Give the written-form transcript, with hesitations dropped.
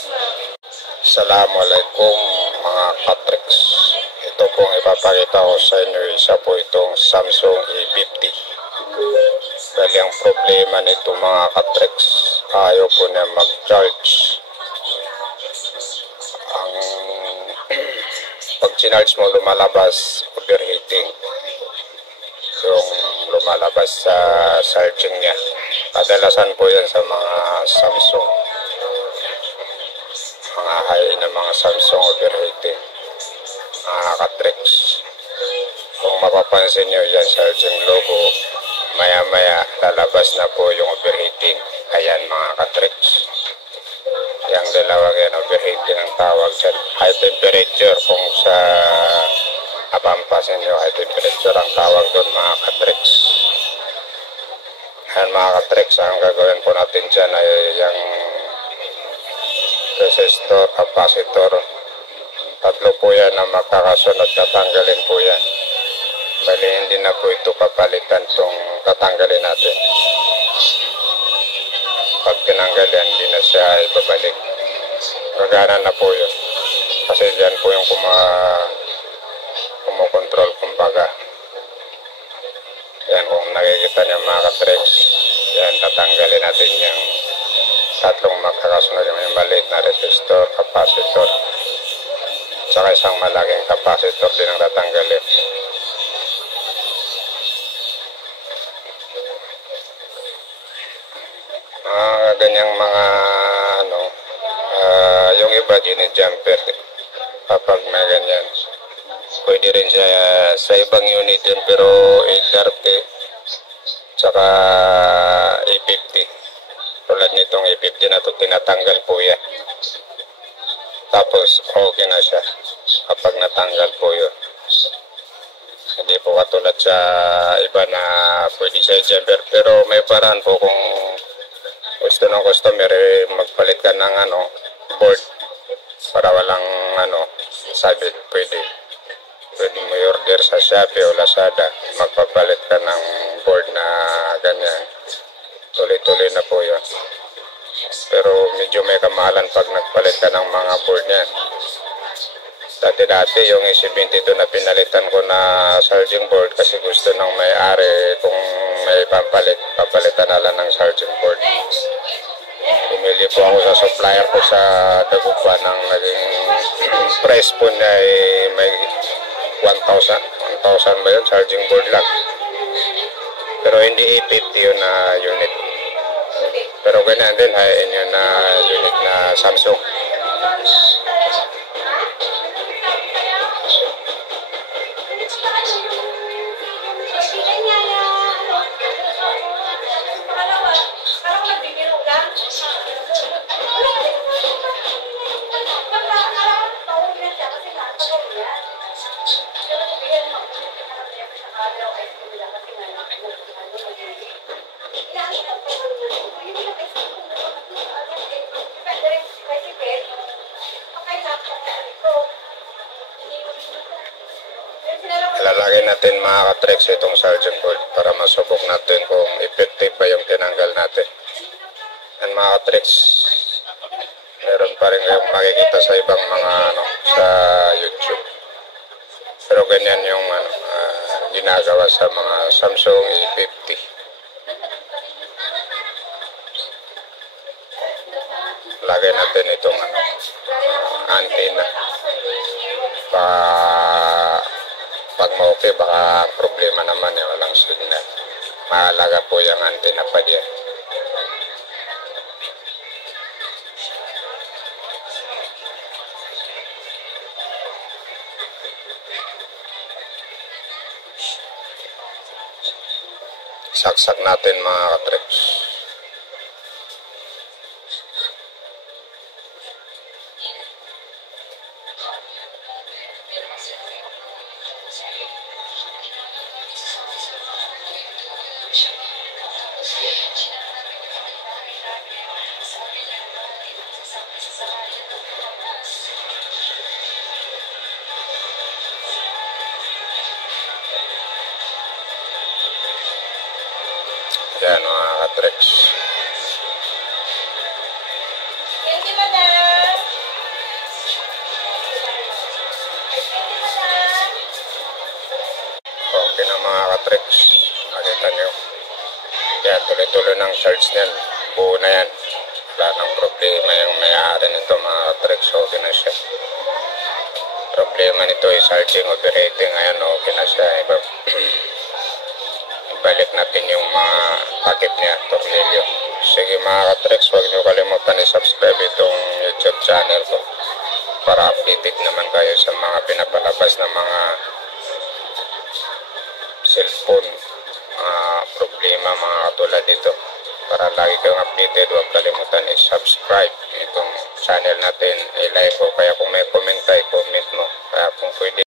Assalamualaikum mga katreks. Ito pong ipapakita ko sa inyo, isa po itong Samsung E50. Dahil ang problema nito mga katreks, ayaw po na mag-charge. Ang pag sinarge mo lumalabas, overheating. Yung lumalabas sa charging niya. Kadalasan po yan sa mga Samsung. Mga high na mga Samsung overheating. Mga katreks. Kung mapapansin nyo yan, charging logo, maya-maya lalabas na po yung overheating. Ayan mga katreks. Yang dalawang yan, overheating ang tawag dyan. High temperature, kung sa apampasin nyo, high temperature ang tawag doon mga katreks. Ayan mga katreks, ang gagawin po natin dyan ay yung resistor, capacitor. Tatlo po yan na magkakasunod, tatanggalin po yan. Bali hindi na po ito papalitan itong tatanggalin natin. Pag tinanggal yan, hindi na siya ibabalik. Gagana na po yun. Kasi dyan po yung kumukontrol kumbaga. Yan kung nakikita niyo mga katreks. Yan, tatanggalin natin yung tatlong magkakasunod, yung maliit na resistor, capacitor. Saka isang malaking capacitor din ang tatanggalin. Ganyang mga yung iba gini-jumper kapag may ganyan. Pwede rin siya sa ibang unit yun, pero 830 saka A50. Tulad nitong A50 na ito, tinatanggal po yan. Tapos okay na siya kapag natanggal po yun. Hindi po katulad sa iba na pwede siya jumper, pero may paraan po kung gusto ng customer magpalit ka ng board para walang sabit. Pwede mo i-order sa Shopee o Lazada, magpapalit ka ng board na ganyan. Tuloy-tuloy na po yun. Pero medyo may kamahalan pag nagpalit ka ng mga board niya. Dati yung E72 na pinalitan ko na charging board kasi gusto ng may-ari kung may papalitan na lang ng charging board. Pumili po ako sa supplier ko sa Dagupan, ng naging price po niya ay may 1,000 ba yun, charging board lang. Pero hindi E50 yun na unit. Pero ganyan din, high-end yun na unit na Samsung. Lalagay natin mga katreks itong charging board para masubok natin kung effective ba yung tinanggal natin. And mga katreks, meron pa rin kayong makikita sa ibang mga sa YouTube. Pero ganyan yung ginagawa sa mga Samsung E50. Lagay natin itong antenna. Pag okay, baka problema naman walang signal. Mahalaga po yung antenna pa diyan. Saksak natin mga katreks. Yan mga katreks. Thank you, madam. tricks. Nakita nyo. Yan, tuloy-tuloy ng charge niyan. Buo na yan. Wala nang problema yung may-ari nito mga tricks. Okay na siya. Problema nito ay charging overheating. Ayan, okay na siya. Ibalik natin yung mga takip niya, tornilyo. Sige mga ka-tricks, huwag nyo kalimutan i-subscribe itong YouTube channel ko para updated naman kayo sa mga pinapalabas na mga cellphone problema, mga katulad dito. Para lagi kayong updated, huwag kalimutan i-subscribe itong channel natin, i-like o kaya kung may comment tayo, comment mo. Kaya kung pwede